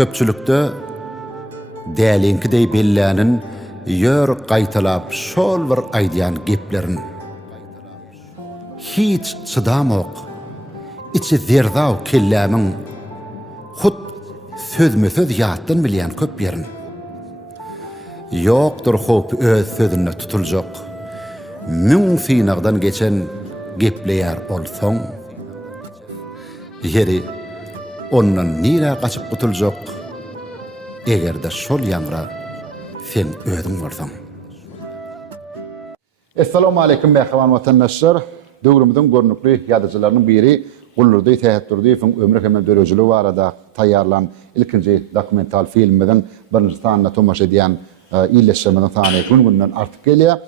köpçülükde dälinkidey bellänin ýör gaýtalap şol bir aýdýan geplerin hiç çydamok içi zerdaw kellämiň hut sözmesöz ýatdan bilýän köp ýerin. Ýokdur hop öz sözüne tutuljak. Müň synagdan geçen gepleýär bolsaň, ýeri ondan nira gaçyp gutuljak. Egerde şol ýangra sen özüň bolsaň. Assalamu alaykum merhaban vatandaşlar. Döwrümizin görnükli ýazyjylarynyň biri Gullurdy Tähetdirdiýewiň ömrü hemem dörejili barada taýýarlan ilkinji dokumental filmiň birinji sanyna tomaşa edýän ýyllaşmanyň sany günden artyp gelýär.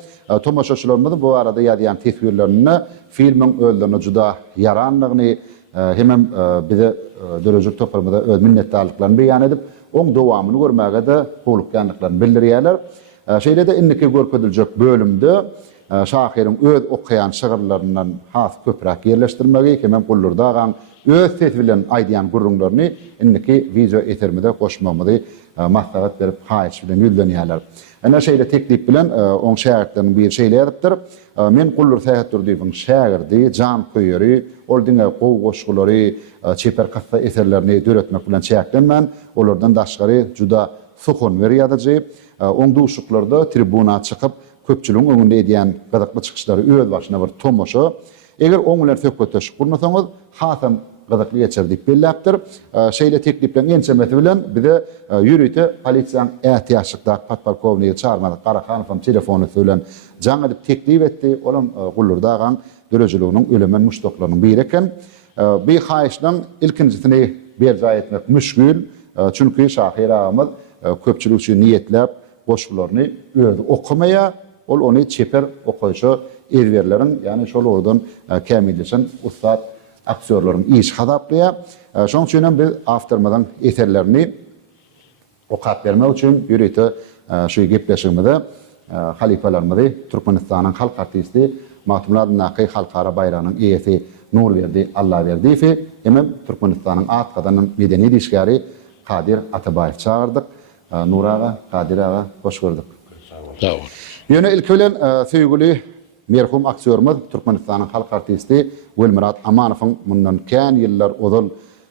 Tomaşaçylarymyz bu arada ýadyýan tesbirlerini filmiň öldürine juda yaranlygyny hemem bize dörejik toparmada öz minnetdarlyklaryny beýan edip, oň dowamyny görmäge de howlukdanlyklaryny bildirýärler. Şeýle de inniki görkezdiljek bölümde şahyryň öz okuyan şygyrlaryndan has köprak ýerleşdirmegi, hemem Gullurdaň öz ses bilen aýdýan gurrunlaryny inniki video etermede goşmamyzy maslahat berip haýyş bilen ýüldenýärler. Ana şeýle teklip bilen oň şähertleriň bir şeýle ýazypdyr. Men Gullur Tähetdirdiýewiň şäherdi, jan köýeri, ol diňe gow goşgulary, çeper kassa eserlerini döretmek bilen çäklenmän. Olardan daşgary juda suhun berýärdi. Oň duşuklarda tribuna çykyp köpçülüğün öňünde edýän gyzykly çykyşlary öz başyna bir tomoşa. Eger oň bilen söhbetleşip gurmasaňyz, hasam gyzykly geçirdik belläpdir. Şeýle tekliplen ençemeti bilen bize ýürüýte polisiýaň ähtiýaçlykda podpolkowniki çağırmadyk. Garakanowyň telefonu bilen jaň edip teklip etdi. Olam Gullurdaň dörejiliğiniň ölemen muşdoklarynyň biri eken. Bir haýyşdan ilkinjisini berja etmek müşkül. Çünki Şahyr agamy köpçülük üçin niýetlep goşgularyny özü okumaya, ol onu çeper okuyuşu erwerlerin, yani şol oradan kämilleşen ustad aktörlerin iş hadaplaya. Şoň üçin biz awtormadan eserlerini okap bermek üçin ýürüýte şu gepleşigimizde halifalarymyzy Türkmenistanyň halk artisti Matumlar Naqy halkara bayranyň eýesi Nurberdi Allaberdiýew hemem Türkmenistanyň atgadanyň medeni dişgäri Kadir Atabaýew çağırdyk. Nuraga, Kadir aga, hoş gördük. Sağ ol. Ýöne ilki bilen söýgüli merhum aktörimiz Türkmenistanyň halk artisti Gülmirat Amanowyň mundan kän ýyllar ozal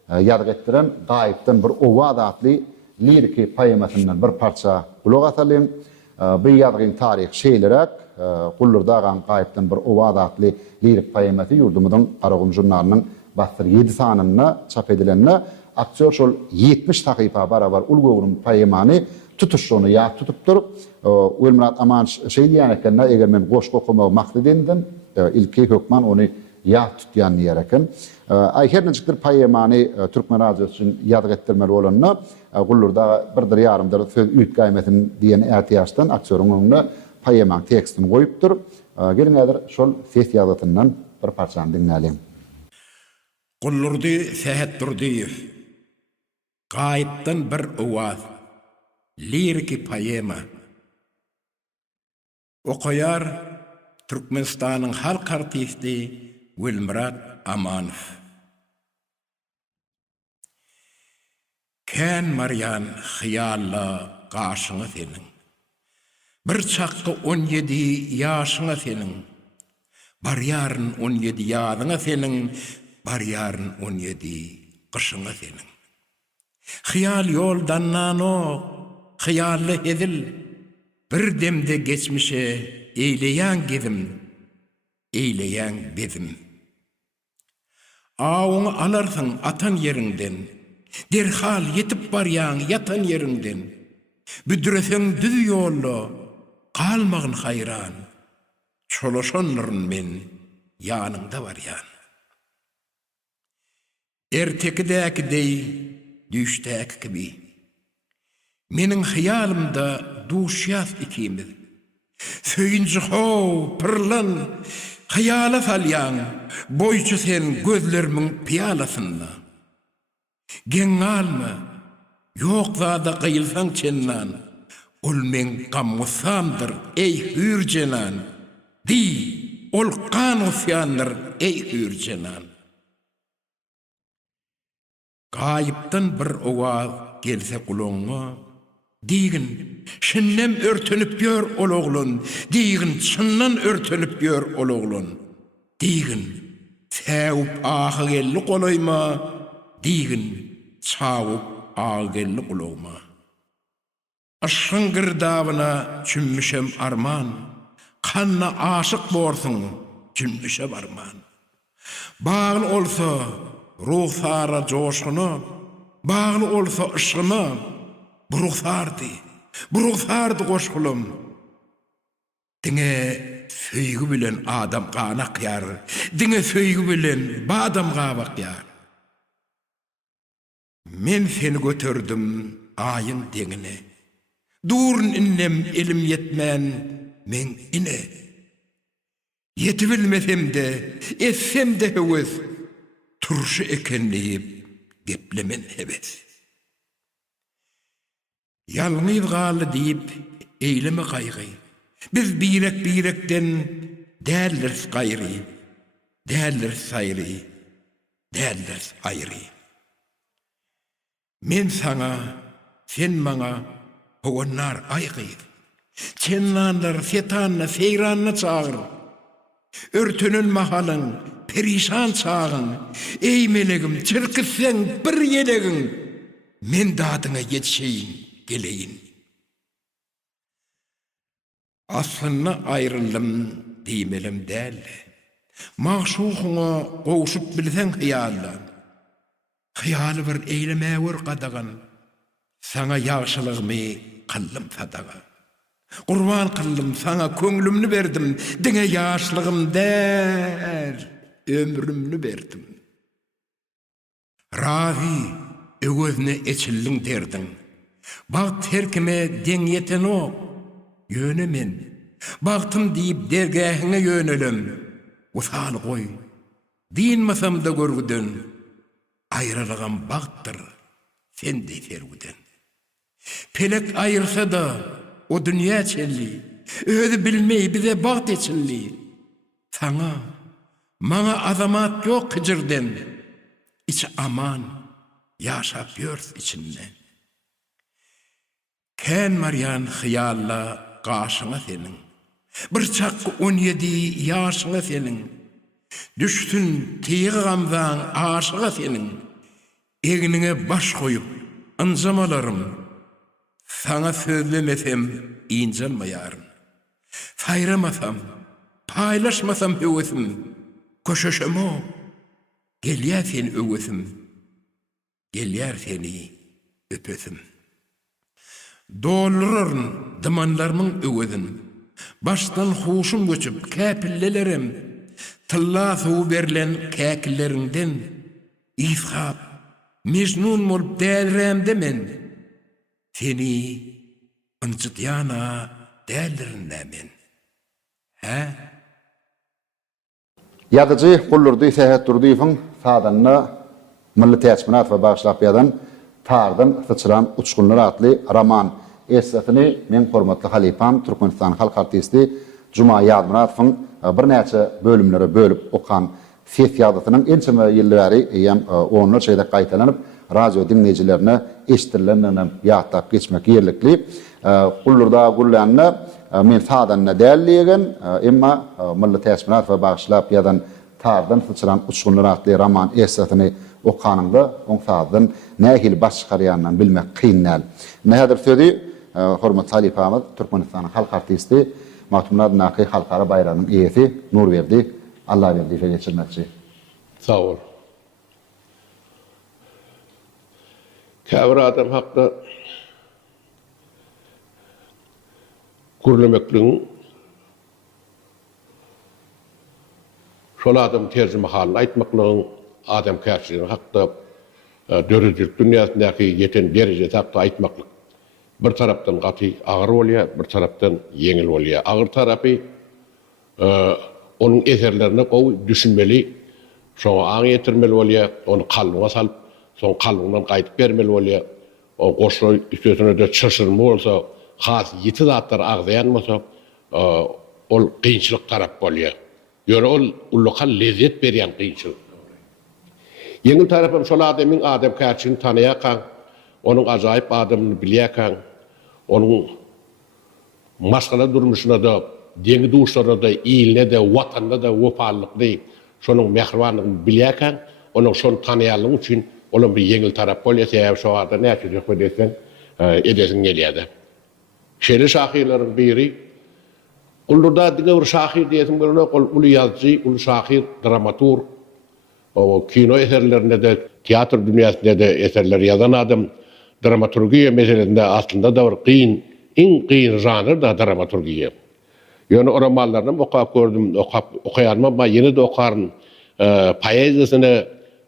ýad etdiren gaýypdan bir owaz atly liriki poemasyndan bir parça ulug atalym. Bu ýadgyň taryh şeýlerek Gullurdaň gaýypdan bir owaz atly lirik poemasy ýurdumyzyň Aragum jurnalynyň basdyr 7 sanyna çap edilenine aktör şol 70 takypa barabar ulgowrun poemany tutuşuny ýa tutup durup Gülmirat Aman şeý diýen eken, eger men goşk okumak maksat edindim, ilki hökman ony ýa tutýan ýereken. Ay her näçikdir poemany türkmen radiosu üçin ýad etdirmeli bolanyna Gullurda birdir ýarymdyr söz üýtgäýmesin diýen ähtiýaçdan aktörüň öňüne poemanyň tekstini goýupdyr. Gelin häzir şol ses ýazatyndan bir parçany dinläýin. Gullurdy Tähetdirdiýew. Gaýypdan bir owaz. Liriki poema. Okuýar Türkmenistanyň halk artisti Gülmirat Amanow. Kän maryan hyýalla gaşyňa seniň. Bir çakky 17 ýaşyňa seniň. Barýaryn 17 ýazyňa seniň. Barýaryn 17 gyşyňa seniň. Hyýal ýoldan nano, hyýaly edil, bir demde geçmişe eýleýän gezim, eýleýän bezim. Awyňy alarsyň atan ýeriňden, derhal ýetip barýan yatan ýeriňden. Büdreseň düz ýolda, galmagyn haýran, çolaşanlaryň men ýanyňda barýan. Ertekidäkidey düşdäk gibi. Meniň hyýalymda duşýas ikimiz. Söýünji how, pırlan, hyýala salýan, boýçy sen gözlerimiň piýalasynda. Geň alma, ýok zada gyýylsaň çennan, ol men gammusamdyr ey hürjenan. Di, ol kan osyandyr ey hürjenan. Gaýypdan bir owaz gelse kulağına, diýin, şinnem örtünüp gör ol oglun, diýin, çynnan örtünüp gör ol oglun, diýin, täwip ahy gelli goloyma, diýin, çawup agy gelli kulağıma. Aşkın girdabına çümmüşem arman, kanna aşık borsun çümmüşem arman. Bağlı olsa ruhsara coşkunu, bağlı olsa ışkını, bu ruhsardı koşkulum. Dine söýgü bilen adam gana kyar, dine söýgü bilen badam gabak yar. Men seni götürdüm ayın dengine, durun innem elim yetmän men ine. Yetibilmesem de, etsem de heves, turşu ekenleyip geplemen heves. Yalňyz galy diýip eýleme gaýgy. Biz birekden däller gaýry, däller saýry, däller aýry. Men sana, sen maňa howannar aýgy. Çenlanlar setanna seyranna çağır. Örtünün mahalyň, perişan çağın. Ey melegim, çyrkysen bir yelegin. Men dadyňa yetşeýin, geleýin. Aslynda aýryldım diýmelim däl. Magşukyňa gowşup bilsen hyýallar. Hyýaly bir eýlemäwer gadagan. Sana ýagşylygymy kıllım sadaga. Kurban kıldım sana köňlümni berdim. Diňe ýaşlygym däl, ömrümni berdim. Rahi öwözne eçilliň derdiň. Bagt herkime deň yeten o, yönemen. Bagtym diýip dergähiňe yönelim. Usal goý. Diýinmasam da görgüden. Aýrylygam bagtdyr, sen de fergüden. Pelek aýyrsa da o dünýä çelli, özi bilmeý bize bagt eçilli. Sana, maňa azamat ýok hijirden, içi aman, ýaşap ýörs içinden. Kän maryan hyýalla gaşyňa seniň, bir çakky 17 ýaşyňa seniň, düşsün tiýi gamzaň aşyga seniň, egnine baş goýup ynjamalarym, sana sözlemesem injalmaýaryn. Saýramasam, paýlaşmasam höwesim, köşeşemo, gelýär sen öwesim, gelýär seni öpesim. Doldururun dymanlarymyň öwedin, başdan huşum göçüp käpillelerim, tylla suw berilen käkillerinden, ifhap, mecnun bolup dälremde men, seni ynjytyana däldirinde men. Ha? Ýazyjy Gullurdy Sehetturdyýewiň sadanna Milli Täçminat we Bagşlap ýazan Tardan Sıçran Uçgunlar adly roman eserini men hormatly halipam Türkmenistan halk artisti Juma Ýadmuradowyň bir näçe bölümlere bölüp okan ses ýazysynyň ençeme ýyllary ýa onlar şeýle gaýtalanyp radio dinleýijilerine eşitirilenlerine ýatlap geçmek ýerlikli. Gullurda gullanna men sadanna dällegen emma Milli Täçminat we Bagşlap ýazan Tardan Sıçran Uçgunlar adly roman eserini okanynda oň sadan nähil baş çykarýandan bilmek kynynal. Näder sözi hormatly halipamyz Türkmenistan halk artisti Mahtumlar Naqy halkara bayramynyň eýesi Nurberdi Allah berdi geçirmekçi. Sağ ol. Käbir adam hakda gürlemekliň şol adam terjime halyny aýtmaklygyň adam kärçiligiň hakda dörüjlük dünýäsindäki ýeten derejede hakda aýtmaklyk. Bir tarapdan gaty agyr bolýar, bir tarapdan yeňil bolýar. Agyr tarapy onun eserlerine gowy düşünmeli, şoňa aň ýetirmeli bolýar, onu kalbyňa salyp, soň kalbyňdan gaýtyp bermeli bolýar. O goşry üstüne de çyşyrma bolsa, has ýeti zatlar agzaýanmasa, ol kynçylyk tarap bolýar. Ýöne ol ulluka lezzet berýän kynçylyk. Yeňil tarapym şol adamyň adam kärçiligini tanaýakan, onun acayip adamını bilýärkäň, onun maskala durmuşuna da, deňi duşlarına da, iline de, watanda da wefalykly, şonuň mehribanlygyny bilýärkäň, onun şonu tanaýanlygy üçin olan bir yeňil tarap bolýar, şo arada näçe jökme desem, edesin gelýärdi. Şeýle şahirleriň biri, Ullurda diňe bir şahir diýesim bolany, ul ýazgy, ul şahir, dramaturg, o kino eserlerinde de, teatr dünýäsinde de eserler ýazan adam, dramaturgiýa meselesinde aslında da bir kyn, iň kyn janr da dramaturgiýa. Ýöne o romanlaryny okap gördüm, okaýanma, ma ýene de okaryn. Poeziýasyny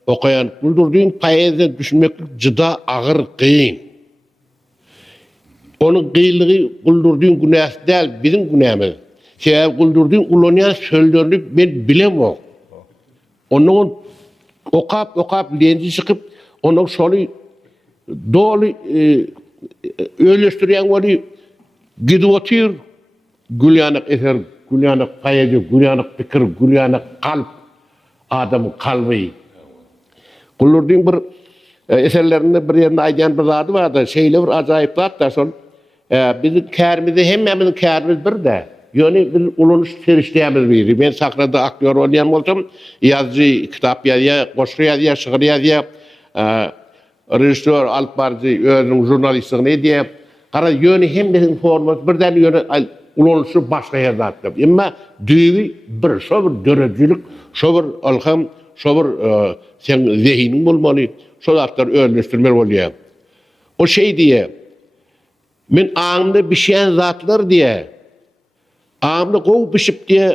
okayan, Guldurdyň poeziýa düşünmeklik jyda agyr, kyn. Onun gıylığı Guldurdyň günäsi däl, bizim günämiz. Sebäbi Guldurdyň ulanýan sözlerini ben bilemok. Onun okap lenji çykyp, onun şoly dolu öýleşdirýän wali gidip otyr, gülýanak eser, gülýanak poeziýa, gülýanak pikir, gülýanak kalp, adamyň kalby. Guldurdyň bir eserlerinde bir ýerinde aýdan bir zady bardy, şeýle bir ajaýyp zat da şol bizim kärimizi hemmemiziň kärimiz birde. Ýöne bir ulanyş serişdämiz biri. Ben sahnada aktyor bolýan bolsam, ýazgy, kitap ýazýar, goşry ýazýar, şygyr ýazýar, rejissor alyp barjy özüň jurnalistligini edýär. Gara ýöne hemmemiziň formasy birden ýöne ulanyşy başlaýar zatda. Emma düýbi bir, şo bir dörejilik, şo bir alham, şo bir sen zehiniň bolmaly, şo zatlar öýleşdirmeli bolýar. O şey diýär, men aňymda bişen zatlar diye, aňymda gow bişip diye,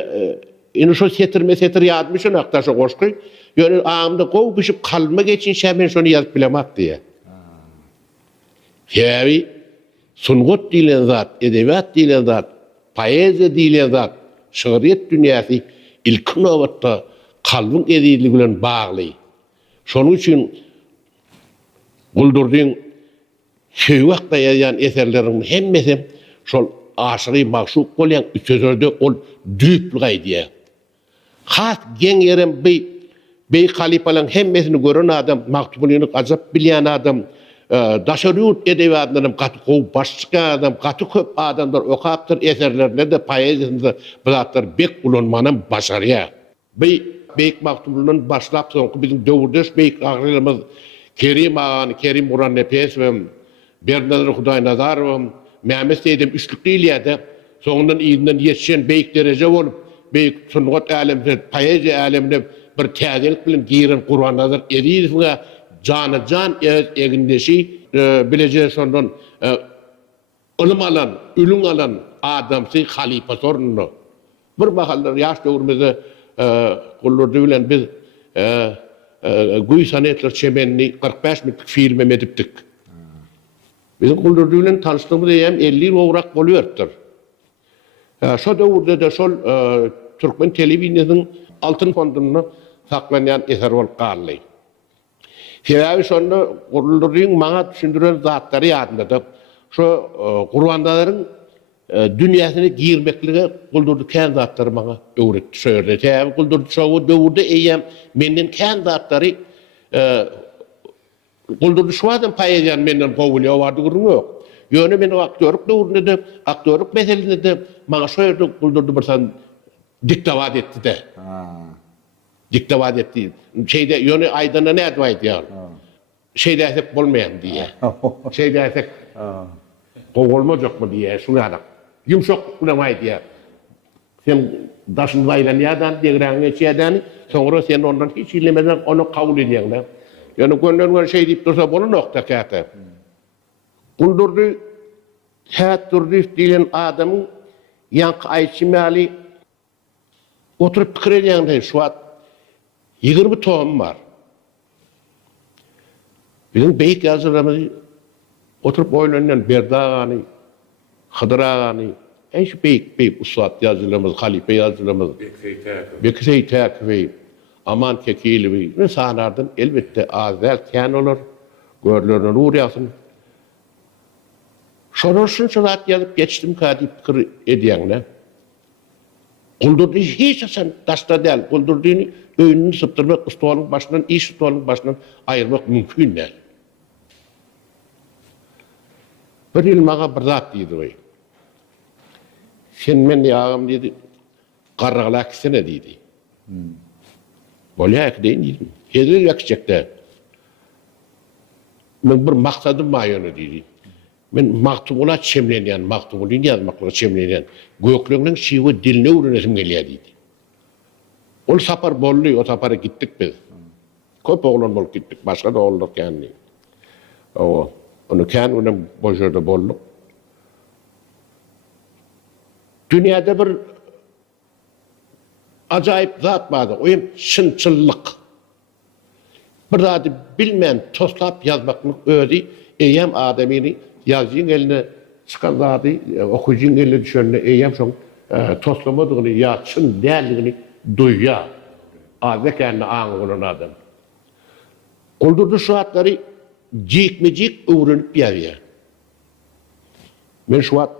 indi şo setir ýazmyşyn aktaşa goşky, ýöne aňymda gow bişip kalma geçinşä men şonu ýazyp bilemek diye. Ýa-ni sungut diýilen zat, edebiýat diýilen zat, poeziýa diýilen zat, şöhret dünýäsi ilkin wagtda kalbyň ediligi bilen bagly. Şonuň üçin Guldurdyň şeý wagtda ýazýan eserleriň hemmesi şol aşyry magşuk bolýan sözlerde ol düýpli gaýdýar. Has geň ýerem bey halipalaryň hemmesini gören adam, maktubulyny ajap bilýän adam, daşaryut edebiýatynyň gaty gow başçyka adam, gaty köp adamlar okapdyr eserlerinde de poeziýasynda bu zatlar bek ulanmanyň başarýar. Bey maktubulyny başlap soňky bizim döwürdeş bey agrylarymyz Kerim Muran Nepesowem, Bernadir Hudaýnazarow, Mehmet Seydem üçlükli ilýärde, soňundan ýylydan ýetişen beýik dereje bolup, beýik sungat aleminde, poeziýa aleminde bir täzelik bilen giren Gurbanazar Ezizowa jana-jan egindeşi bileje şondan ölüm alan, ölüň alan adamsy halipa sorunlu. Bir bahallar ýaş döwrümizde Guldurdy bilen biz Guy sanatlar çemenini 45 minutlik filme edipdik. Bizim Guldurdy bilen tanışdığımız eýem 50 ýyl owrak bolýardyr. Şo döwürde de şol Türkmen telewizionynyň altyn fonduny saklanýan eser bolup galdy. Sebäbi şonu Guldurdyň maňa düşündiren zatlary ýadymda. Şo Gurbandalaryň dünýäsini girmekligi Guldurdy kän zatlary maňa öwretdi. Şöyle sebäbi Guldurdy şo döwürde eýem menden kän zatlary Guldurdy şu adam poeziýany menden gowulýar bardy gurulýar. Ýöne men aktörlük döwründe de, aktörlük meselesinde de maňa şo ýerde Guldurdy birsan diktawat etdi de. Diktawat etdi. Şeýde ýöne aýdana näde aýdýar? Şeýde äsek bolmaýan diýe. Şeýde äsek gowulmajak mı diýe, şunu adam. Yumşak ulamay diýe. Sen daşyn baýlanýardan, degräňe geçýärdan, soňra sen ondan hiç ilemeden onu kabul edýäňler. Ýöne gönlüňe şey diýip dursa bolanokda käte. Guldurdy Hätturdy diýen adamyň ýanky aýtmaly oturup pikir edýäňde şu wagt 20 tom bar. Bizim beýik ýazarlarymyz oturup oýlanýan Berdagany, Hydragany, eş beýik usat ýazarlarymyz, halipe ýazarlarymyz, Beksey Täkiwi, Aman Kekiliwi, we sanardan elbetde azal kän olur, görlerine nur ýasyn. Şonuň üçin şolat ýazyp geçdim kadip pikir edýäňler. Guldurdy hiç sen daşda däl, Guldurdyny öýünü sypdyrmak, stoluň başyndan, iş stoluň başyndan aýyrmak mümkin däl. Bir yıl maga bir zat diýdi goý. Sen men ýagam diýdi. Garragala kisene diýdi. Bolýak deýin diýdim. Hezir ýakjekde. Men bir maksadım var ýöne diýdi. Men maktubuna çemlenýän, maktubuny ýazmakla çemlenýän göklüňiň şiwe diline öwrenesim gelýär diýdi. Ol sapar boldy, o sapara gittik biz. Köp oglan bolup gittik, başga da oglanlar känni. Onu kän onuň boşarda bolduk. Dünyada bir acayip zat bardy, oýam şynçyllyk. Bir zady bilmän toslap ýazmaklyk özi eýem adamyny ýazgyň eline çykan zady okuýjyň eline düşende eýem şoň toslamadygyny ýa çyn däldigini duýýar. Azekänni aňylan adam. Oldurdy şu atlary jikmejik öwrenip ýerýär. Men şu at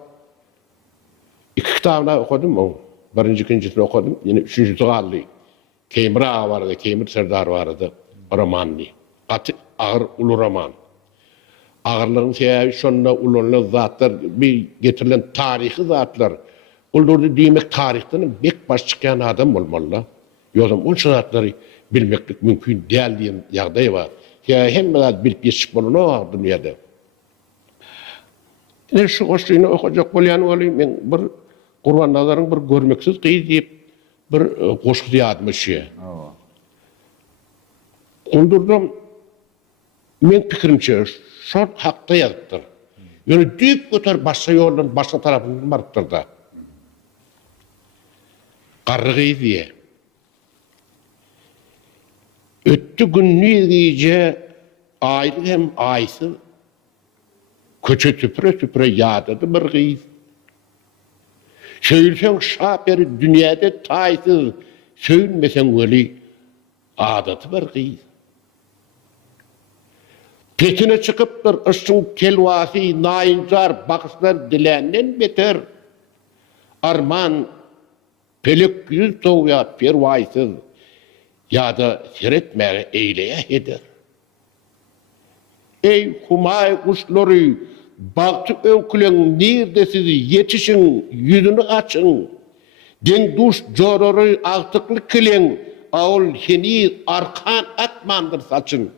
iki kitabını okudum o. Birinci, ikincisini okudum. Yine üçüncüsü kaldı. Keymra vardı, Keymir Serdar vardı. Romanlı. Katı ağır ulu roman. Ağırlığın sebebi şonda ulunan zatlar, bir getirilen tarihi zatlar. Oldurdu demek tarihten bek baş çıkan adam olmalı. Yozum o zatları bilmeklik mümkün değil diyen ýagdaý var. Ya hemmeler bilip geçip bolunu var dünyada. Ne şu goşlyny okujak bolýan boly men bir Gurbanlaryň bir görmeksiz gyýy diýip bir goşgy ýazmyşy. Oldurdum men pikirimçe şol hakda ýazypdyr. Ýöne düýüp götür başga ýoldan başga tarapyny barypdyr da. Garrygy diýe. Öttü günni gece aýdy hem aýsy köçe tüpüre ýadady bir gyýy. Söýülseň şaperi dünýäde taýsyz, söýülmeseň weli adaty bir gyýy. Petine çıkıp bir ışın telvasi, naincar, bakışlar dilenden beter. Arman, pelek yüz soğuya pervaysız ya da seyretmeye eyleye eder. Ey humay kuşları, baktı öykülen nerede sizi yetişin, yüzünü açın. Den duş jorları altıklı kilen, ağul heni arkan atmandır saçın.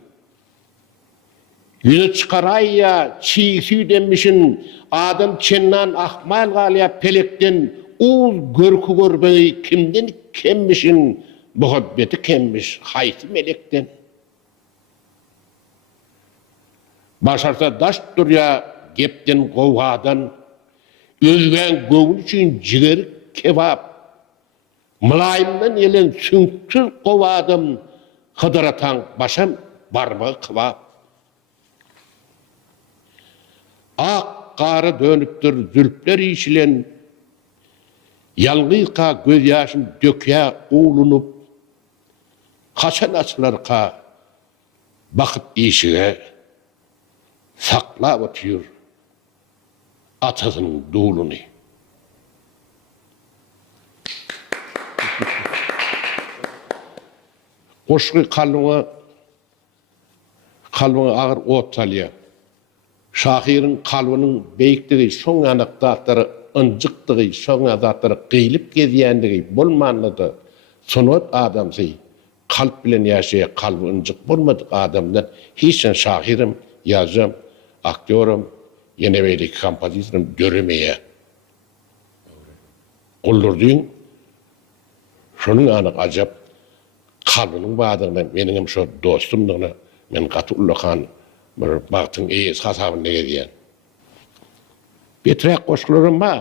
Yüzü çıkaray ya, çiğ süy demişin, adam çennan ahmal galya pelekten, ul görkü görbeyi kimden kemmişin, muhabbeti kemmiş, haysi melekten. Başarsa daş durya, gepten kovhadan, özgen gövün için ciğer kebap, mılayımdan yelen sünksüz kovhadan, hıdıratan başam barbağı kıvap. Ak qarı dönüptür zülpler işilen, yalgıyka göz yaşım dökya uğulunup, kaçan açılarka bakıp işine sakla batıyor atasının doğulunu. Koşku kalbine ağır ot salya. Şahirin kalbinin beýikdigi, şoň anakdatlary ınjykdygy, şoň adatları qeýilip gezýändigi bolmanlydy. Sonot adamsy kalp bilen ýaşaýa, kalby ınjyk bolmadyk adamdan hiçen şahirim, ýazam, aktyorum, ýene beýlik kompozitorum göremeýär. Guldurdyň şonuň anak ajap kalbynyň badygyna meniň şo dostumdygyna men gaty ullakan bir baktın eýes hasabynda gelýän. Betrek goşklaryň bar.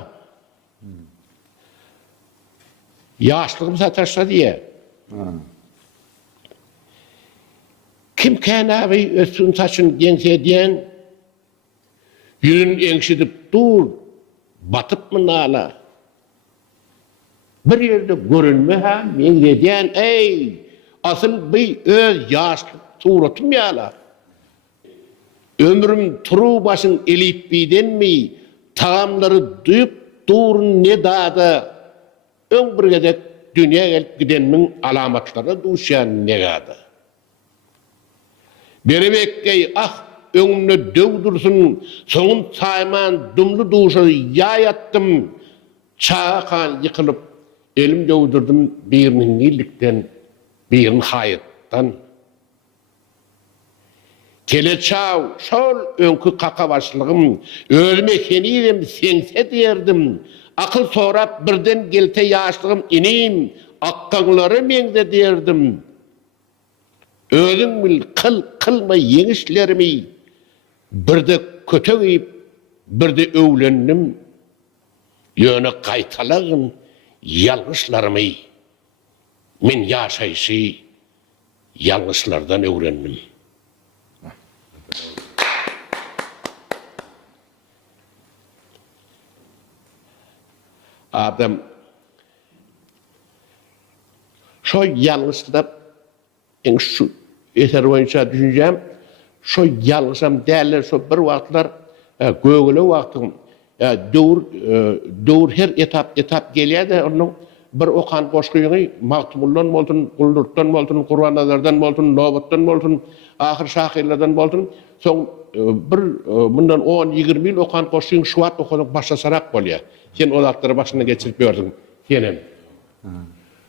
Ýaşlygym sataşsa diýe. Kim kanawy ösün saçyn gençedýän, ýüzün eňşidip dur, batypmy nala. Bir ýerde görünme ha, men diýen, ey, asyl bu öz ýaşlyk suratym ýala. Ömrüm turu başın elip bidenmi, taamları duyup durun ne dağda, ömrügedek dünya gelip gidenmin alamatları duşyan ne gada. Beremekkey ah öňümde döwdürsin, soňun saýman dumly duşa ýaýatdym, çaýakan ýykylyp, elim döwdürdüm birinin ýyllikden, birinin haýatdan. Keleçaw, şol öňkü kaka başlygym, özüme kenirem seňse diýerdim. Akıl sorap birden gelte ýaşlygym inim, akkaňlary meňde diýerdim. Özüň bil kılma yeňişlerimi, birde kötegip, birde öwlendim. Ýöne gaýtalagyn ýalgyşlarmy. Men ýaşaýşy ýalgyşlardan öwrendim. Adam şo ýalgyşda şu eser boýunça düşünjem, şo ýalgyşam däller şo bir wagtlar gögüle wagtym döwür her etap gelýär-de onuň bir okan goşguýyny Magtymuldan bolsun, Guldurtdan bolsun, Gurbanazardan bolsun, Nowatdan bolsun, ahir şahyrlardan bolsun, soň bir bundan 10-20 ýyl okan goşguýyň şu wagt okanyp başlasarak bolýar. Sen o wagtlary başyna geçirip berdiň senem.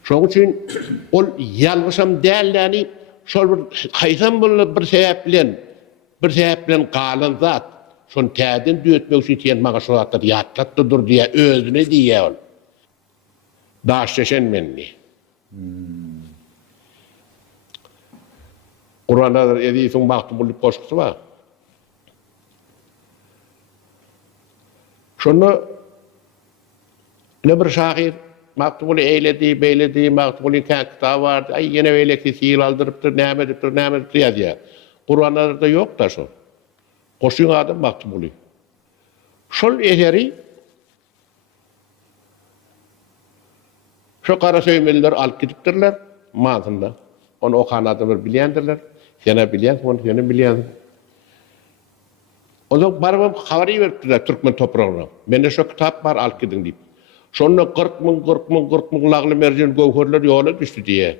Şoň üçin ol ýalgyşam dälläni şol bir haýsam bolan bir sebäp bilen galan zat. Şon täden düýetmek üçin sen maga şu wagtlar ýatlatdyr diýe özüne diýär ol. Daşşeşen menni. Qur'anda ediýiň Magtymul goşgusy bar. Şonu ne bir şahyr Magtymul beýledi, Magtymul kitap bar, ay ýene beýleki sil aldyrypdyr, näme diýär. Qur'anda da ýok da şo. Goşuň adam Magtymul. Şol eseri şu kara söýmeliler alyp gidipdirler mazynda. Onu okan adamlar bilýändirler. Ýene bilýän, onu ýene bilýän. Oňa barabam habary beripdirler türkmen toprağına. Mende şu kitap bar alyp gidin diýip. Şonu 40 000 lagly merjen gowherler ýola düşdi diýe.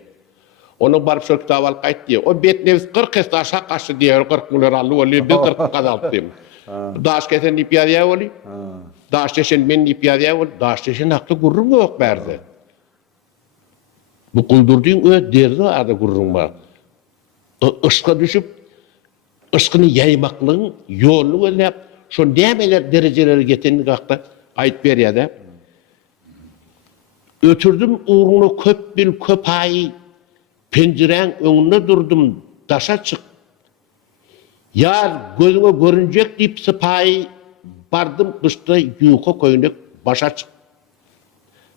Onu barıp şu kitap alyp gaýt diýe. O betnewiz 40 hesta aşağı gaçdy diýe, 40 000 alyp boly, bir 40 gazalyp diýim. Daş kesen diýip ýa boly. Daş deşen men diýip ýa boly. Daş deşen hakly gurrun ýok berdi. Bu kuldurduğun öyle derdi arada gurrun var. Işka düşüp, ışkını yaymaklığın yolunu öyle şu nemeler dereceleri getenini kakta ayıp ver ya da. Ötürdüm uğrunu köp bil köp ayı, pencerenin önünde durdum, taşa çık. Yar gözüne görünecek deyip sıpayı, bardım kışta yuka koyunek başa çık.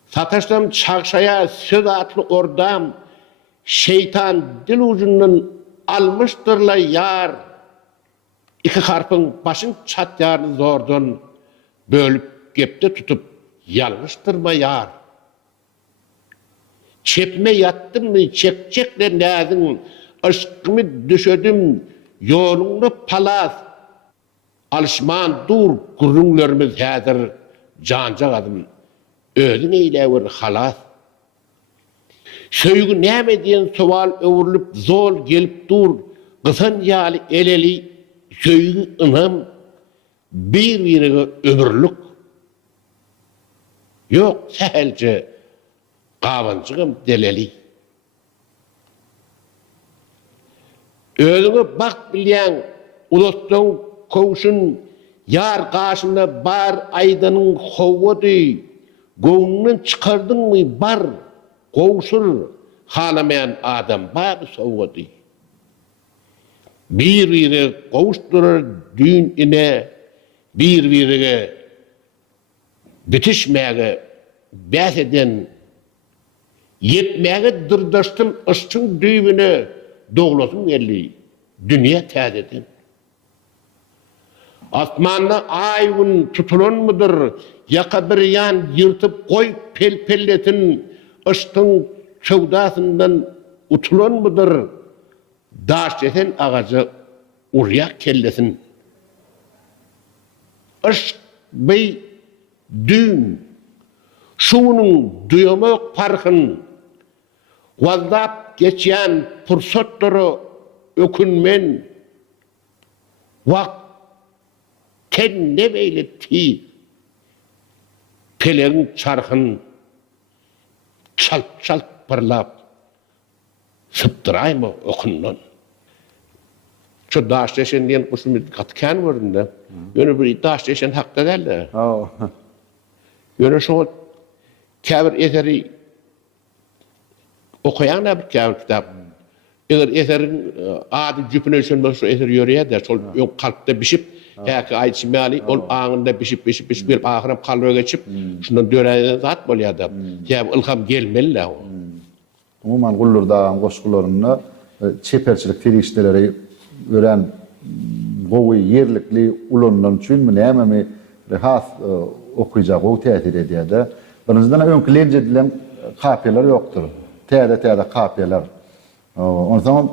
Sataştam çakşaya söz atlı ordam, şeytan dil ucundan almıştırla yar. İki harpın başın çat yarını zordan bölüp gepte tutup yalmıştırma yar. Çepme yattım mı çekçekle nazın, aşkımı düşödüm yolunu palas. Alışman dur gurrunlarımız hazır cancak adım. Özün eýlewer halas. Söýgü näme diýen sowal öwrülip zol gelip dur. Gysan ýaly eleli söýgü ynam bir-birine ömürlük. Ýok sähelçe gawançygym deleli. Özüňe bak bilýän ulusdan kowşun ýar gaşynda bar aýdanyň howwady. Goňundan çykardın mı bar, gowşur halamayan adam bar sowgady. Bir-birine gowuşdurar düýün ine, bir-birine bitişmäge bäs eden, yetmäge dyrdaşdym ışçyň düýbüne doglasyn geldi, dünýä täzeden. Asmanda aýgyn tutulan mıdır? Yaka bir yan yırtıp koy pelletin ıştın çövdasından utulan mıdır? Daş desen ağacı uryak kellesin. Işk bey düğün şunun duyamak parkın vazlap geçen fırsatları ökünmen Vakt tenne beyleti pelerin çarkın çalt parlap sıptırayma okundan. Şu daşteşen diyen kusum katkan varında. Yönü bir daşteşen hakta derler. Yönü şu kâbir eseri okuyan da bir kâbir kitap. Eğer eserin adı cüpüne ölçün şu eser yörüye der. Sol yok kalpte bişip haki ayet şimali ol ağında bişip gelip ahirem kalbine geçip şundan döreyden zat bolýar da. Kâbir ilham gelmeli o. Umuman gullurda goşgularyny çeperçilik terişdeleri ören gowy yerlikli ulanlar üçin mi näme has okuyacak o täsir edýär. Birinjiden öňkülenje edilen kapyalar ýokdur. Täze kapyalar. Onu zaman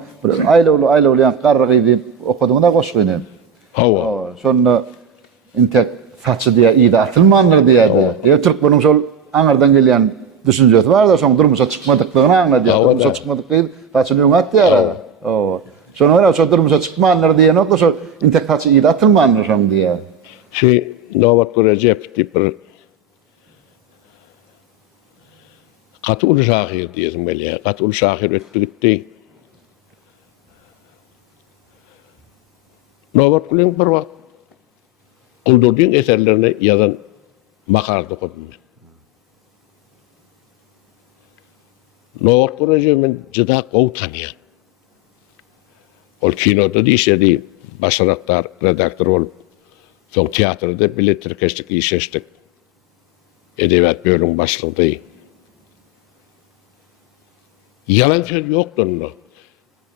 ayla yan qarrygy diýip okudyňda goşgyny. Hawa. Şonu intek saçy diýe ýa-da atylmandyr diýärdi. Ýa Türkmeniň şol aňardan gelýän düşünjesi bar da şoň durmuşa çykmadyklaryny aňladyk. Durmuşa çykmadykly saçyny öňat diýär. Şonu öňe şo durmuşa çykmandyr diýen ok şo intek saçy ýa-da atylmandyr şoň diýär. Nowat Recep diýip bir Gatul Şahir diýesim gelýär. Gatul Şahir ötdi gitdi. Nowat Gülüň bir wagt Guldurdyň eserlerini ýazan makalada okudum. Nowat Recep men jyda gow tanýan. Ol kinoda diýişdi, başaraklar, redaktor bolup, soň teatrda biletirkeşlik işleşdik. Edebiyat bölüm başlygy. Yalan söz yoktur onu.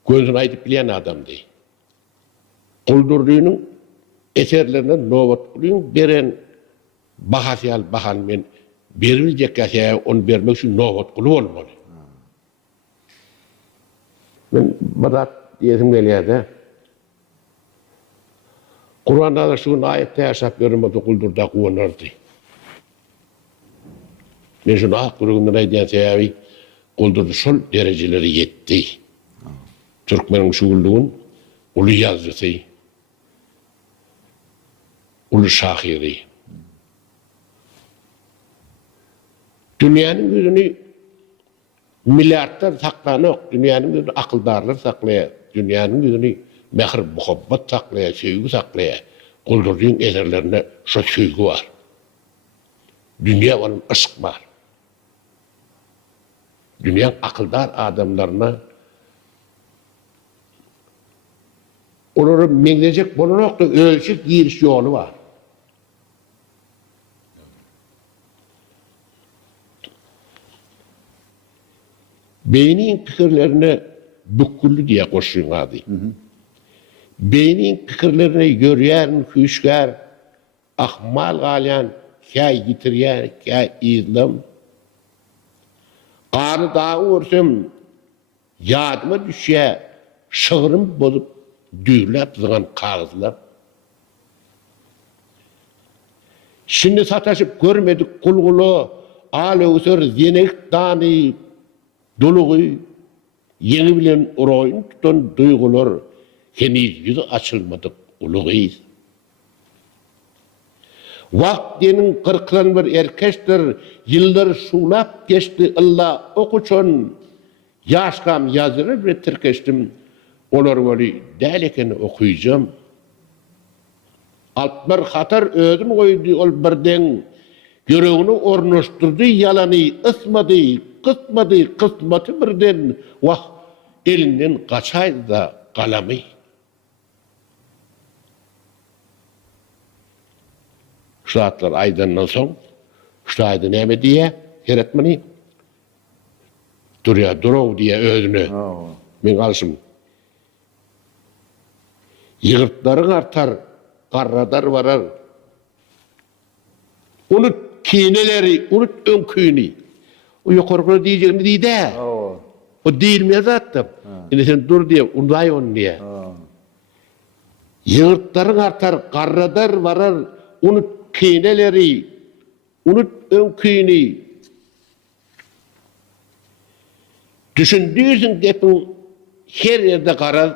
Gözünü aytıp bilen adamdı. Guldurdyňyň eserlerine Nowat Gülüň beren bahasyal bahan men beriljek ýa onu bermek üçin Nowat Gülü bolmaly. Men badat diýesim gelýär. Kur'anda da şu ayette ýaşap görmedi Guldurda guwanardy. Men şunu aklymdan aýdýan sebäbi Guldur şol dereceleri yetti. Türkmenin şuulluğun ulu yazısı, ulu şahiri. Dünyanın yüzünü milyarlar saklanok, dünyanın yüzünü akıldarlar saklaya, dünyanın yüzünü mehr muhabbat saklaya, sevgi saklaya. Guldurdyň eserlerine şu sevgi var. Dünya onun aşk var. Dünyanın akıldar adamlarına onları meňlejek bolarak da ölçüp giriş ýoly var. Beynin pikirlerine büküllü diye koşuyor adi. Beynin pikirlerine görýän, hüşgär, ahmal galyan, kay yitirýär, kay izlam. Qarı dağı görsem, yadıma düşýär, şığırım bolup, düýläp zygan kagızlar. Şimdi sataşıp görmedik kulgulu, al öwsür, zenek dany, dolugy, ýeni bilen uroýun tutan duýgular, heniz ýüzi açylmadyk ulugy. Wagt denin qırqlan bir erkeşdir, yıllar şulap geçti Allah okuçun, yaşkam yazırır ve tirkeştim, olar vali dälekeni okuyacağım. Altmar hatar ödüm koydu ol birden, yüreğini ornaştırdı, yalanı ısmadı, kısmadı, kısmatı birden, vah elinden kaçaydı da kalami. Şu atlar aydandan soň, şu ayda näme diye, heretmeni? Durya durov diye özünü. Men alşym. Ýygyrtlaryň artar, garradar varar. Unut kineleri, unut öňküni. O ýokarga diýjegini diýde. O diýilmeýär zatda. Indi sen dur diye, unday onu diye. Ýygyrtlaryň artar, garradar varar. Unut kineleri, unut öňküni. Düşündüýsün gepin her ýerde garaz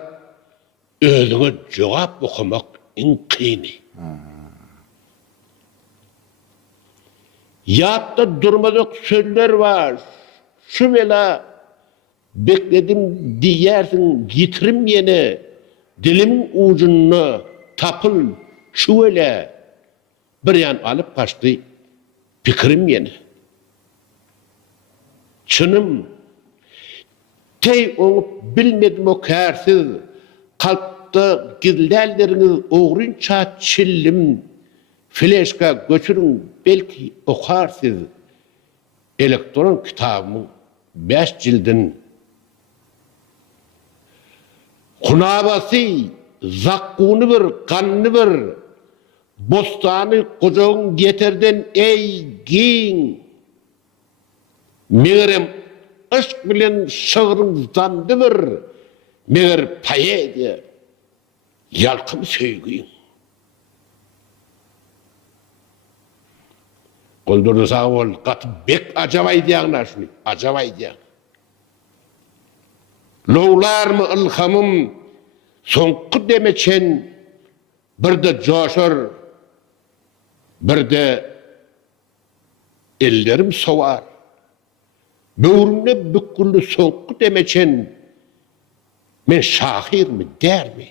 özüňe jogap okumak inkini. Yatta durmadık sözler var. Şu vela bekledim diyersin gitirim yeni. Dilimin ucunu tapıl şu vela bir yan alıp kaçtı fikrim yeni. Çınım tey olup bilmedim o kärsiz kalpta gizlerleriniz oğrunça çillim fleşka göçürün belki okarsız elektron kitabımın 5 cildin kunabası zakkunu bir kanını bir bostanı kocağın getirden ey giyin meğerim aşk bilen şığırın zandı bir meğer paye diye yalkım söygüyün. Kuldurdu sağ ol, katı bek acabay diyen şunu, acabay diyen. Lowlar mı ılhamım, sonkı demeçen, bir de coşur, bir de ellerim soğar. Böğrümde büküldü sonkı demeçen, men şahir mi, der mi?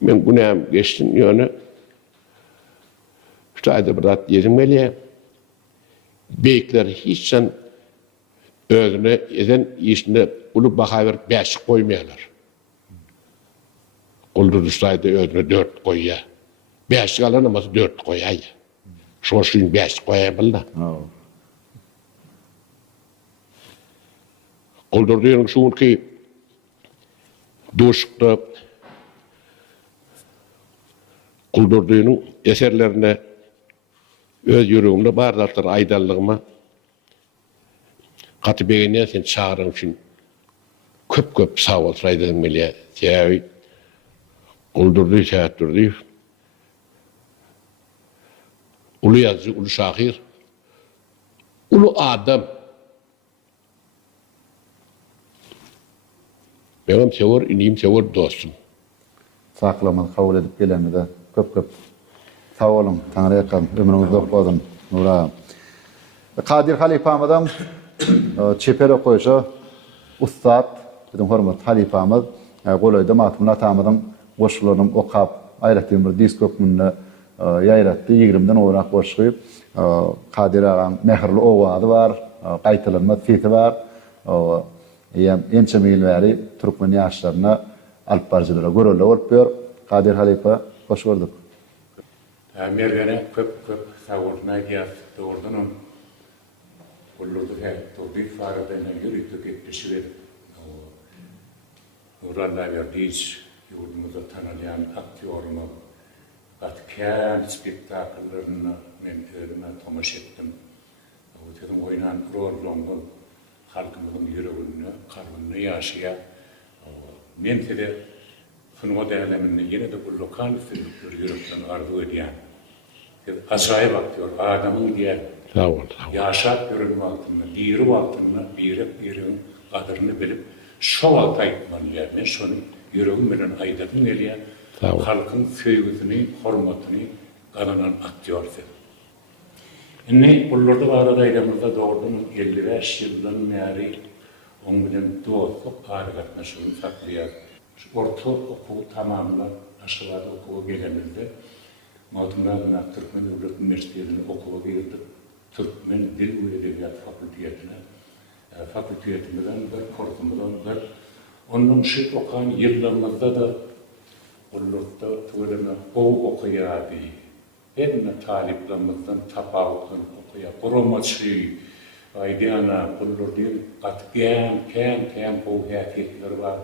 Men günahım geçtin yönü, şurada bırak yerimeliye, beyikler hiçsen özüne eden işine ulu bakaver 5 koymuyorlar. Kuldurdu şurada özüne 4 koyuyor. 5 kalanaması 4 koyuyor. Şu şuyun 5 koyabilir. Kuldurdu yanın şuun ki Duşukta Kuldurdu'nun eserlerine öz yüreğimde bardaklar aydallığıma katı beğeniyen sen çağırın için köp sağ ol saydım bile diye Kuldurdu şahittürdi. Ulu yazıcı, ulu şahir, ulu adam. Benim sever, iniyim sever dostum. Saklamalı kabul edip geleni de köp sağ olun. Tanrı'ya yakalım. Ömrünüzü dokladın. Nura. Kadir Halifam'dan çepere koyuşu ustad bizim hormat Halifamız golayda matımla tamamdan koşularının okap ayrattığım bir diskopmunla yayrattı 20'den oğrak koşuyup Kadir ağam mehirli oğadı var, qaytalanma feti var. Ençe milveri Türkmen yaşlarına alp barcılara görüldü orpyor. Kadir Halifa hoş gördük. Mergene köp sağ olun diyap doğrudunum. Kullurdu hep doğru farabene yürüttük etmişler. Urallar verdiğiz yurdumuza tanıyan aktörümü atken spektaküllerini men önüme tamaşa ettim. Dedim oynan rolümü halkımızın yüreğini, kalbini yaşaya. Men de fınva değerlerini yine de bu lokal filmler yürekten arzu ediyen. Acayip aktör, adamın diye yaşat görünme altında, diri altında, birin kadrini bilip şov altı aytmalıya. Ben şunu yüreğim bilen aydadım eliye, halkın sevgisini, hormatını kazanan aktörse. Ne bunlarda arada ailemizde doğduğumuz 55 yıldan beri onun bilen dostluk arıgatnaşını saklayan. Orta okulu tamamla aşağıda okula gelenimizde Mağdumlar'ın Türkmen Devlet Üniversitesi'nin okula girdik. Türkmen Dil ve Edebiyat Fakültiyetinden bir kursumuzdan bir. Onun şu okan yıllarımızda da Kullur'da tuğruna o okuyadı. Hepine taliplerimizden tapavuktan okuya. Kurumaçı, aydiyana, Kullur değil, katken, ken bu hakikatler var.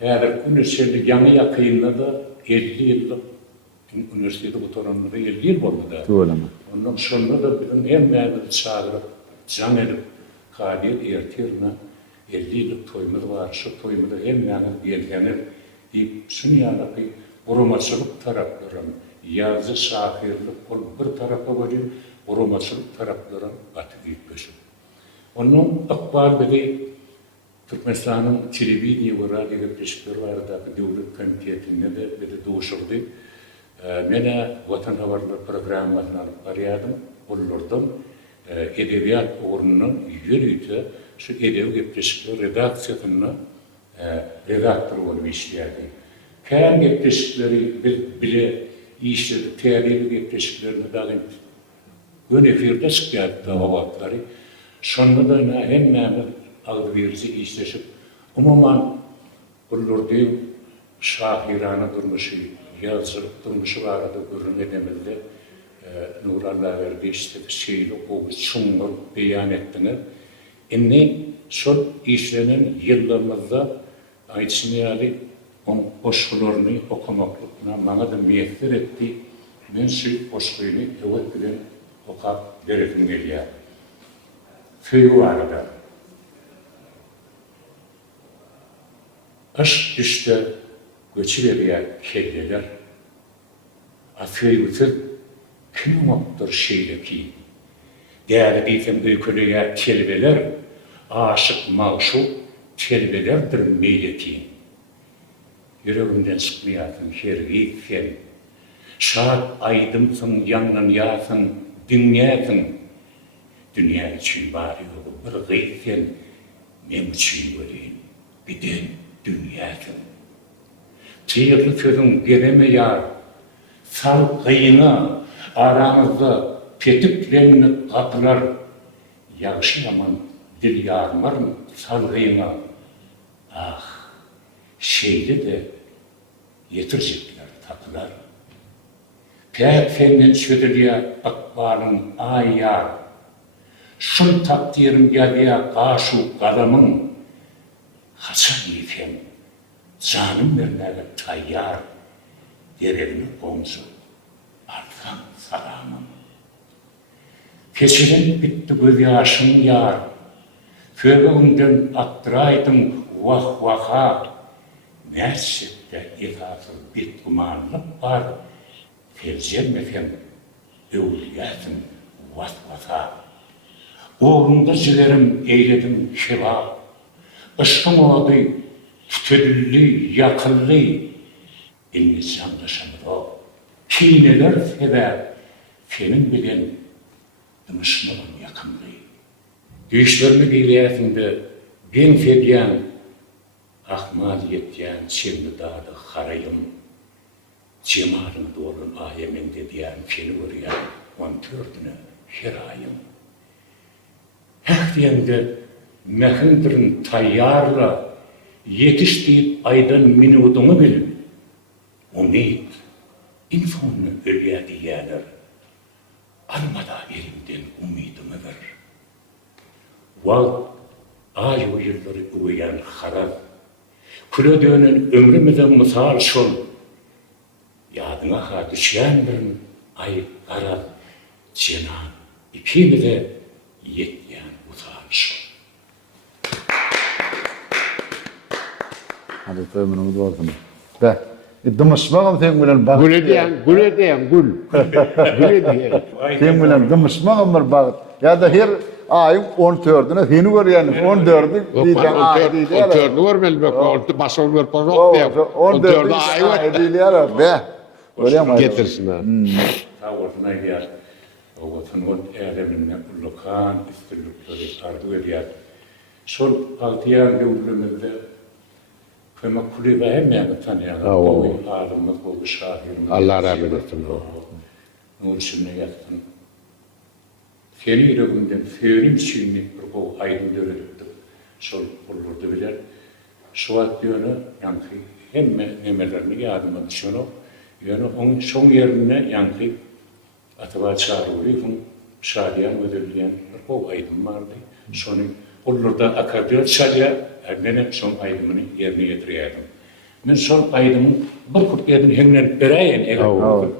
Eğer üniversitede yanı yakınında da 50 yıllık üniversitede oturanlara 50 yıl oldu da. Ondan sonra da bizim en mevcut çağırıp, can edip, Kadir Ertir'le 50 yıllık toyumuz var. Şu toyumda en mevcut gelgenir deyip şunu yanı ki kurumaçılık tarafları, yazı şahirlik bir tarafa koyuyor, kurumaçılık tarafları batı gitmişim. Onun akbal bile Türkmenistan'ın televiziya ve radyo köpleşikleri vardı. Devlet komitetinde de bir de doğuşurdu. Mene Vatan Haberleri programlarını alıp arayadım, olurdum. Edebiyat uğrunun yürüyütü, şu edebi köpleşikleri redaksiyonunu redaktör olup işlerdi. Kayan köpleşikleri bile işledi, teorili köpleşiklerini dağın ön efirde çıkıyordu o vakitleri. Sonra da hemen adı birisi işleşip, umuman olurdu. Şahirana durmuşu, yazılıp durmuşu vardı, görünmedemizde. Nur Allah verdi işte şeyli o şunlar beyan ettiler. Inni şol işlenen yıllarımızda Ayçiniyali on oşkularını okumaklıkla bana da müyesser etti. Ben şu oşkuyunu evet bilen okap gerekim geliyor. Köyü vardı. Aşk düşte göçüleriye kelleler. Afiyet bütün kim olmaktır şeyle ki? Değerli bilsem öykülüye kelbeler, aşık mağşuk kelbelerdir meyleti. Yüreğimden sıkmayasın şerri sen. Şad aydımsın, yanın yasın, dünyasın. Dünya için var yok, bir gıysen, ne için vereyim, bir de dünyasın. Tıyırlı sözün geleme yar, sal kıyına, aranızda petiklerini kapılar, yağışı yaman dil yarmar mı sal kıyına? Ah, şeyli de yetirecekler takılar. Pek senden södülüye akbarın ay yar, şun takdirim geliye kaşu kalamın, Hasan Yifem, canım vermeye tayyar, derevini komşu, arkan salamım. Kesilen bitti göz yaşın yar, köbeğimden attıraydım vah vaha, mersette ifasız bir kumanlık var, Fevzem efem, evliyatım vat vata. Uğrunda zilerim eyledim şeva, Işkım oldu, tütüdüllü, yakıllı, eliniz yandaşımır o. Kineler sever, senin bilen, ımışmılın yakınlığı. Düşlerimi biliyatında, ben fedyan, ahmaliyetyan, şimdi dağda harayım, cemalın doğrun ayeminde diyen feni vuruyan, 14'üne herayım. Heh diyende, mehindirin tayyarla yetiştiğip aydan minudunu bilin. Umid, insanı ölüye diyeler. Almada elimden umidimi ver. Val, ay o yılları uyan harar. Küle dönen ömrümüzden misal şol. Yadına ha düşenlerin ay karar. Cenan, ipimize yetyen uzal şol. Hadi ömrümüz olsun. Be, dımışmağım sen bilen bağıt. Gül diyen, gül diyen, gül. Gül diyen. Sen bilen dımışmağım bir bağıt. Ya da her ayın 14'üne seni görüyorsun. 14'ü diyeceğim ay değil ya. 14'ü görmeli bak, başını görüp yok diye. 14'ü ay değil ya. Be, öyle mi? Getirsin ha. Ta ortuna gel. O vatanın elemine ulukan istirlikleri ardu ediyor. Sol altıyan devrimizde Kömek kulübe hemen tanıyan. O ağrımız, o şahirimiz. Allah rahmet etsin. Nur şimdi yattın. Seni yüreğimden ferim çiğnip bir o aydın dörüdüktü. Sol olurdu bilir. Suat diyordu, yankı hemen nemelerini yardıma düşüyordu. Yani onun son yerine yankı Atıva çağrılıyor, şadiyan ödülleyen bir o aydın vardı. Sonra olurdan akardiyor, şadiya nenem son aydımını yerine getiriyordum. Ben son aydımın bir kurt yerine hemen berayen eğer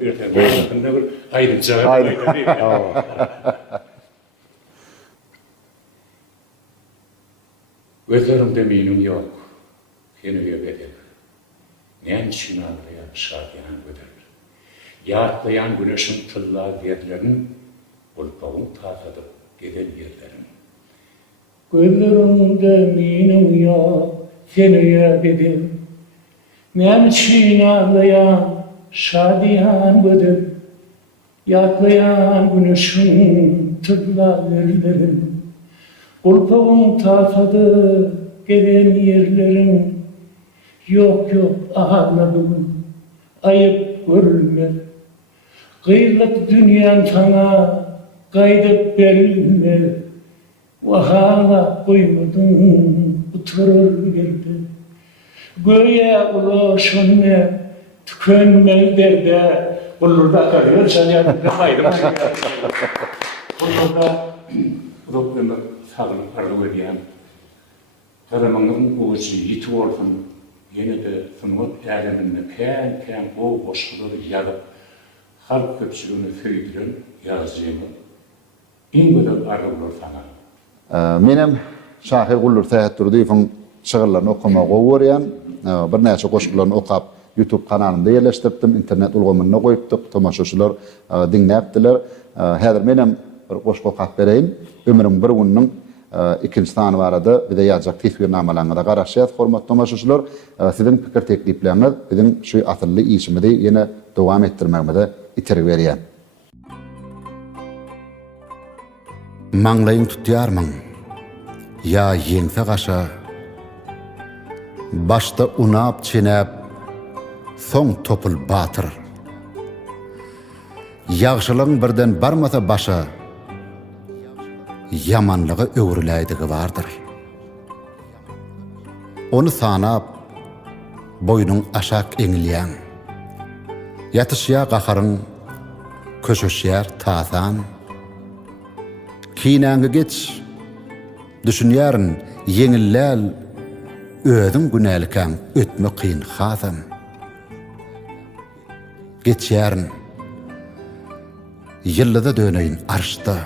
bir aydın cevap Gözlerimde minim yok, henüye bedel. Ne için ağlayan şadiyan ödül. Yağıtlayan güneşin tılla yerlerin, bulpağın tazadıp giden yerlerin. Gözlerimde minin yok, seni dedim. Men çiğnalayan, şadiyan bıdım. Yatlayan güneşin tırnalarlarım. Kulpağım tasadı gelen yerlerim. Yok yok ağladım, ayıp görülme. Kıyılık dünyan sana kaydıp verilme. Vahana koymadın, oturur geldi. Göğe ulaşanne, tükenmeli derde. Bulurda kalıyor, çalıyan kaydım. Bulurda doktorlar sağlık parlı veriyen. Karamanın uğucu yiti olsun, yine de sınıf eleminde pen o boşluğu yadıp, halk köpçülüğünü föydüren yazıcımı. İn kadar arılar sana. Menem Şahir Gullur tähetdirdiýim şygyrlaryny okumagy görýän, bir näçe goşgularyny okap YouTube kanalymda ýerleşdirdim, internet ulgamyna goýupdyk, tomaşaçylar diňläpdiler. Häzir menem bir goşgu okap bereýin. Ömrüm bir günüň ikinji sany barada bize ýazjak tesbirnamalaryňa da garaşýar. Hormatly tomaşaçylar, siziň pikir teklipleriniz biziň şu atyrly işimizi ýene dowam etdirmegimize iterip berýär. Manglayın tutýarmyň, ya ýeňse gaşa, başta unap çenäp, soň topul batyr. Ýagşylygyň birden barmasa başa, yamanlygy öwriläýdigi bardyr. Onu sanap, boýnuň aşak eňilýän, ýatyşýar gaharyň, köşeşýär tasan, Kinäňe geç, düşünýärin ýeňilläl, özüň günälikän ötme kyn hasam. Geçýärin, ýyllyda döneýin arşda,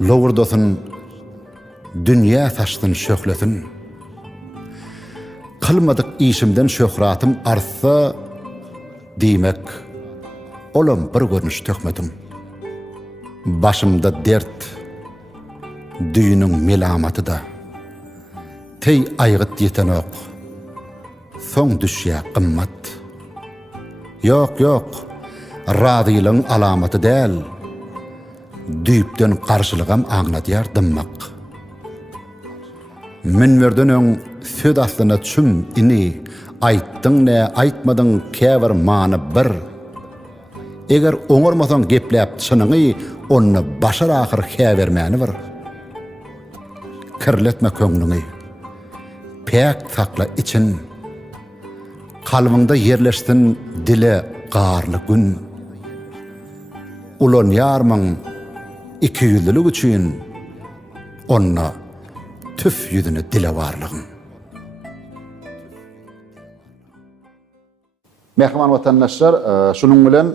lowurdasyn dünýä taşdyn şöhletin. Kılmadyk işimden şöhratym artsa, diýmek, olam bir görnüş tökmedim. Başımda dert, düýünüň melamaty da, tey aýgyt ýeten ok, soň düşýär gymmat. Yok, radylygyň alamaty däl, düýpden garşylygam aňladýar dymmak. Minwerden öň söz aslyna çüm ini, aýtdyň ne, aýtmadyň käbir many bir. Eger oňarmasaň gepläp çynyňy, onu başar ahir häbermäni bir. Kirletme köňlüňi, pek sakla için, kalbyňda ýerleşsin dile garly gün. Ulanýarmyň iki ýüzlülük üçin, onna tüf ýüzüne dile barlygyň. Mehman vatandaşlar, şunun bilen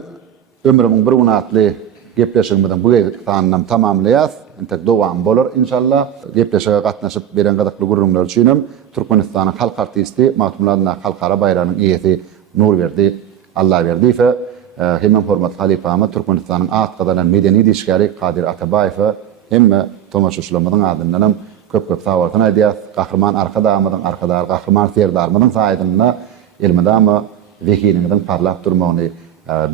ömrümün bir günatly gepleşigimizden bu ýerden tamamlaýas. Entek dowam bolar inşallah. Gepleşige gatnaşyp beren gadakly gurrunlar üçinem Türkmenistanyň halk artisti Matmuladyna halkara bayranyň eýesi Nurberdi Allaberdiýew, hem hormatly halifamy Türkmenistanyň atgadan medeni dişgäri Kadir Atabaýew hem tomaşaçylarymyň adyndan köp sawatyn aýdýas. Gahrman arkadamyň arkadar gahrman serdarmyň saýdyna elmedama wekiliniň parlap durmagyny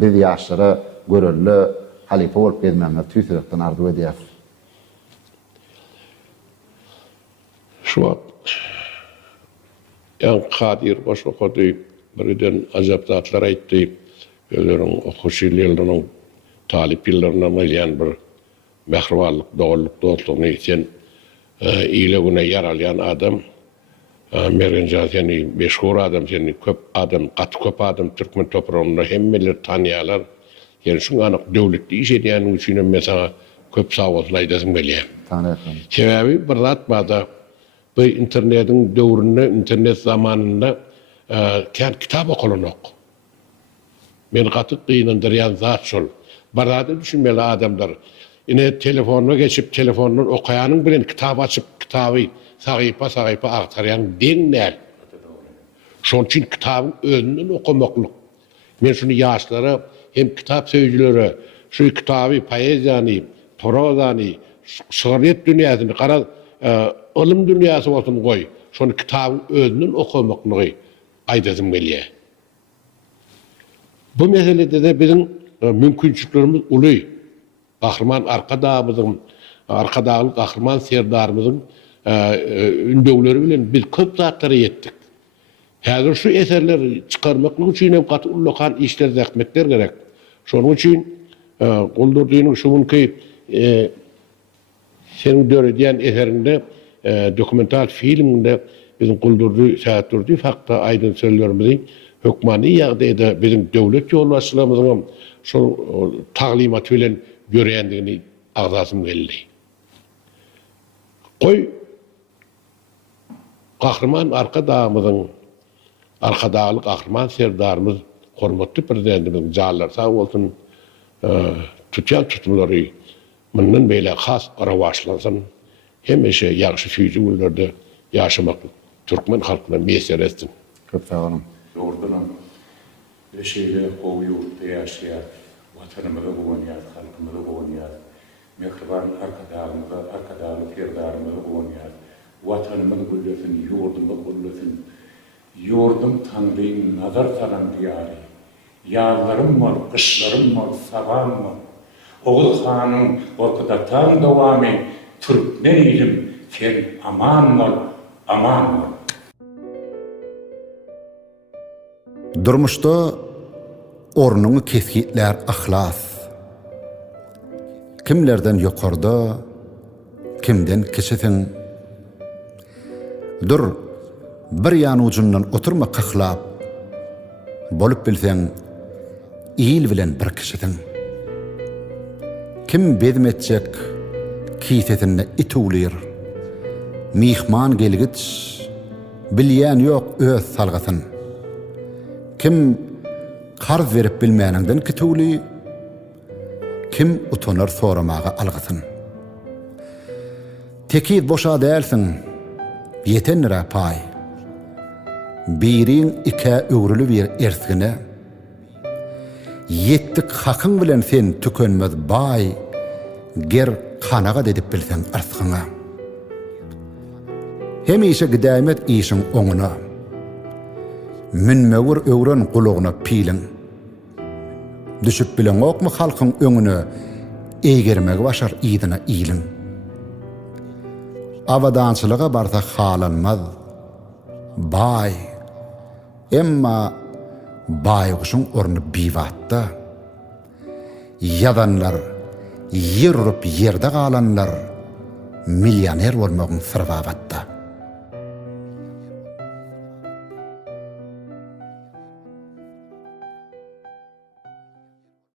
biz ýaşlara görelli halife bolup gelmäňe tüýsürekden arzu edýär. Şu yan Kadir boş okudy, birden azapdatlar aýtdy. Özleriň okuşylyrlaryň talip ýyllaryna gelýän bir mehribanlyk, dogullyk, dostlugyny isen ýyle güne ýaralýan adam. Merinja seni meşhur adam, seni köp adam, köp adam Türkmen toprağında hemmeler tanıyalar. Yani şu anyk döwletli iş edýän üçin mesela köp sawatlaýdasym gelýär. Sebebi bir zat bada bu internetiň döwründe, internet zamanında kitap okulanok. Men gatyk gynandyrýan zat şol. Barada düşünmeli adamlar. Ine telefonuna geçip telefonundan okayanın bilen kitap açıp kitabı sahypa aktaryan deňnäl. Şol üçin kitabın özünden okumaklyk. Men şunu ýaşlara hem kitap söýüjleri, şu kitabı poeziýany, prozany, şöhret dünýäsini ilim dünyasy bolsun goý, şonu kitabyň özünden okamaklygy aýdazym gelýär. Bu meselede de bizim mümkinçiliklerimiz uly. Gahrman arkadagyň gahrman serdarymyzyň ündegleri bilen biz köp zatlara yetdik. Häzir şu eserler çıkarmaklyk üçin hem gaty ullakan işler zähmetler gerek. Şonuň üçin Guldurdynyň şuňky senin dörediyen eserinde dokumental filminde bizim Guldurdy Sähätdurdy fakta aydın sözlerimizi hökmani ýagdaýda bizim döwlet ýolbaşçylygymyzyň şu taglimaty bilen görýändigini agzasym geldi. Goý gahrman arkadagylyk gahrman serdarymyz hormatly prezidentimiz jallar sag bolsun tutýan tutumlary mundan beýle has arawaşlansyn. Hemeşe ýaşy süýji günlerde ýaşamak türkmen halkyna meser etsin. Köp sağ olun. Doğrudan bir şeyle o yurtta yaşayan, vatanımıza boğunyaz, halkımıza boğunyaz, mehriban arkadaşlık yerdarımıza boğunyaz, vatanımız güllesin, yurdumuz güllesin, yurdum tanrıyım, nazar sanan diyarı, yarlarım var, kışlarım var, sabahım var, Oğul Han'ın orkudatan devamı, Türkmen ilim, sen aman var, aman var. Durmuşda ornuňy kesgitler ahlas. Kimlerden ýokarda, kimden kişisin. Dur, bir ýan ucundan oturma kahlap. Bolup bilseň, iyil bilen bir kişisin. Kim bedmetjek, kitetinde ituglir. Mihman gelgit, bilýän ýok öz salgasyn. Kim qarz verip bilmäningden kituli, kim utanır soramaga algysyn. Tekid boşa dälsin, yetenre pay. Biriň ike öwrüli bir ersgine, yetdik hakyň bilen sen tükenmez bay, ger kanaga dedip bilsen arsgyňa. Hemişe gidämet işiň oňuna, minmewir öwren gulugyna pilin. Düşüp bilen okmy halkyň öňüne egermegi başar ýydyna ýylin. Awadançylyga barsa halanmaz. Bay. Emma baýguşyň orny biwatda. Ýadanlar, ýerup ýerde galanlar, milyoner bolmagyň sırwabatda.